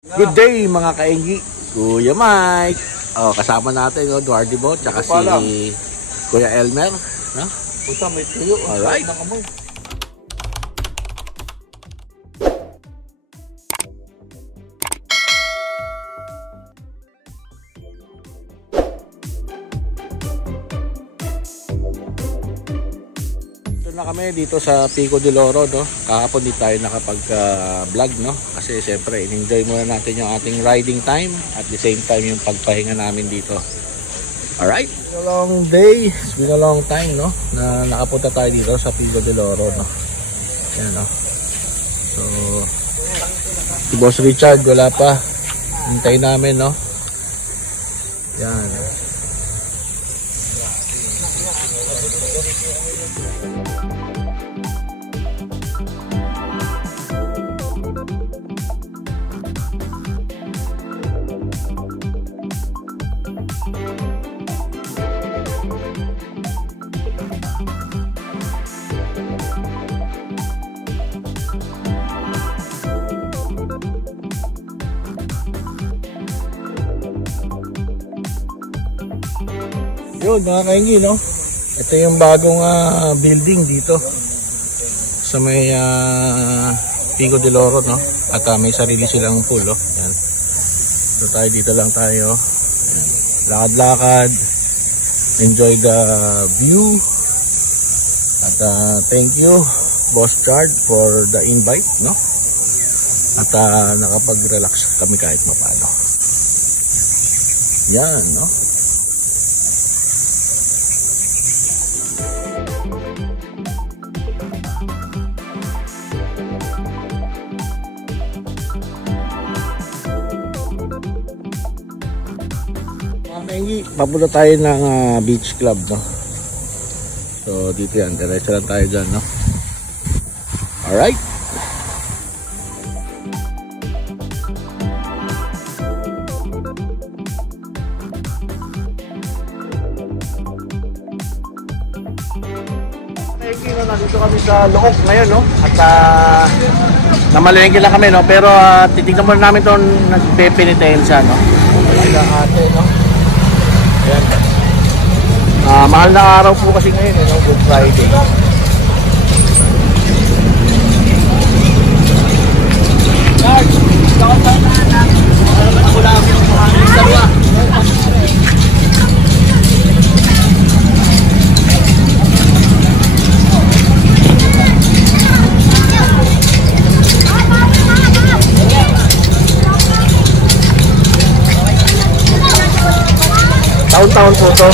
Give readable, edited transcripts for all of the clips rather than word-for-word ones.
Good day mga kaenggi, Kuya Mike. Kasama natin Duarte Bo, tsaka si Kuya Elmer, no? Puta, may tuyo. Alright. Na kami dito sa Pico del Oro, no? Kahapon di tayo nakapag-vlog, no? Kasi siyempre in-enjoy muna natin yung ating riding time at the same time yung pagpahinga namin dito. Alright, it's been a long day, it's been a long time, no? Na nakapunta tayo dito sa Pico del Oro, no? Yan, no? So si Boss Richard wala pa, hintayin namin, no? Yan. Yun mga kainggi, no? Ito yung bagong building dito sa may Pico del Oro, no? At may sarili silang pool, no? Yan. So tayo dito lang tayo. Lakad-lakad. Enjoy the view. At thank you Boss Chard for the invite, no? At nakapag-relax kami kahit mapano. Yan, no? Papunta tayo ng beach club, no? So dito yan, diretso lang tayo dyan, no? Alright. Nandito kami sa Look ngayon, no? At namalengke lang kami, no? Pero titignan muna namin itong nagpe-penitensya, no? Ate, no? Ayan. Mahal na araw po kasi ngayon, no? Good Friday. Guys, ako pa na ako lang yung sarwa. Taon-taon po ito.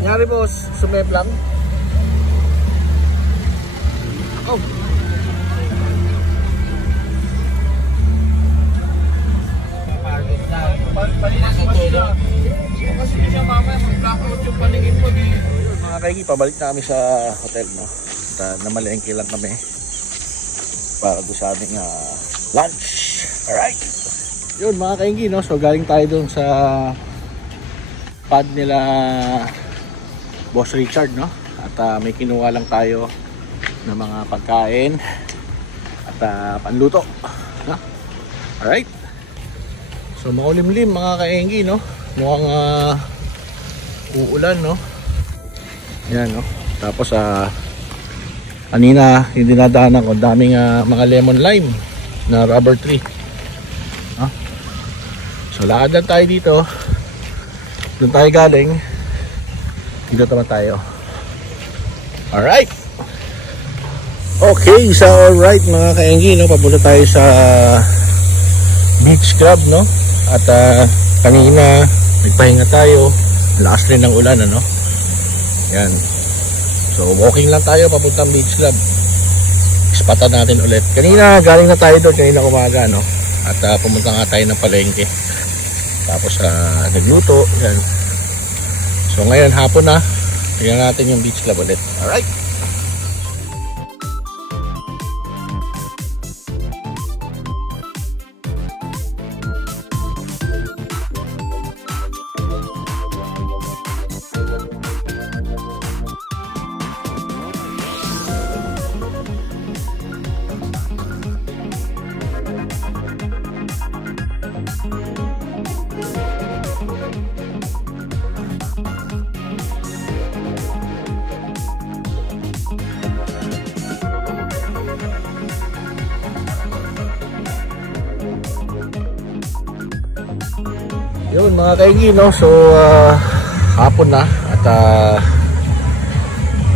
Nangyari boss, sumep lang. Oh. Mga kaigi, pabalik na kami sa hotel, no? At namalengke lang kami para doon sa aming lunch. Alright. Yun mga kaigi, no? So galing tayo doon sa pad nila Boss Richard, no? At may kinuha lang tayo ng mga pagkain at panluto, no? Alright. So maulimlim mga kaenggi, no? Mukhang uulan, no? Yan, no? Tapos kanina yung dinadaanan ko, daming mga lemon lime na rubber tree, no? So lakad lang tayo dito. Doon tayo galing. Dito naman tayo. Alright. Okay, so alright mga kaenggi, no, papunta tayo sa beach club, no? At kanina nagpahinga tayo, lakas rin ng ulan, ano? Yan. So walking lang tayo papuntang beach club. Ispatan natin ulit. Kanina galing na tayo doon, kanina umaga, no? At pumunta nga tayo ng palengke. Tapos nagluto, yan. So ngayon hapon na, tingnan natin yung beach club ulit. Alright. Yun mga kaingin, no? So hapon na at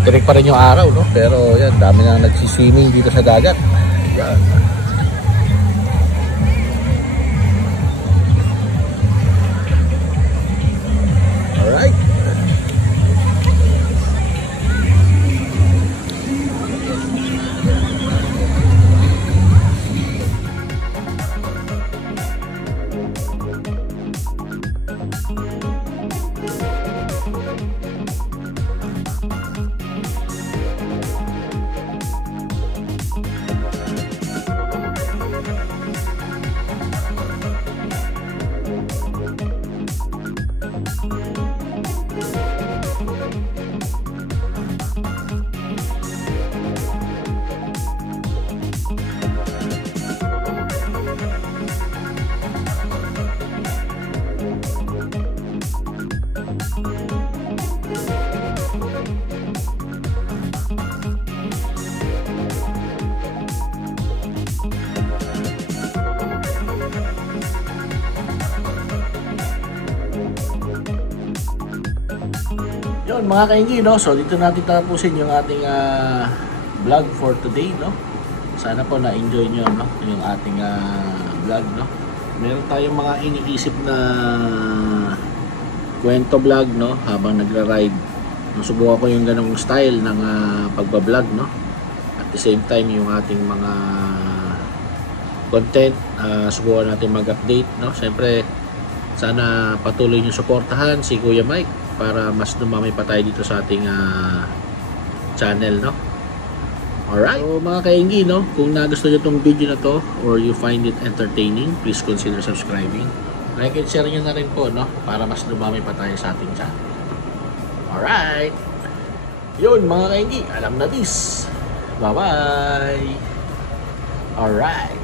tirik pa rin yung araw, no? Pero yan, dami na nagsiswimming dito sa dagat. Yan. Alright. Yun mga kainggi, no? So dito natin tapusin yung ating vlog for today, no? Sana po na-enjoy nyo, no? Yung ating vlog, no? Meron tayong mga iniisip na kwento vlog, no? Habang nagra-ride. Nasubukan ko yung ganong style ng pagbablog, no? At the same time yung ating mga content, subukan natin mag-update, no? Siyempre sana patuloy nyo suportahan si Kuya Mike para mas dumami pa tayo dito sa ating channel, no? Alright, so mga kainggi, no, kung nagustuhan nyo itong video na to or you find it entertaining, please consider subscribing. Like and share nyo na rin po, no, para mas dumami pa tayo sa ating channel. Alright, yun mga kainggi, alam na this. Bye bye. Alright.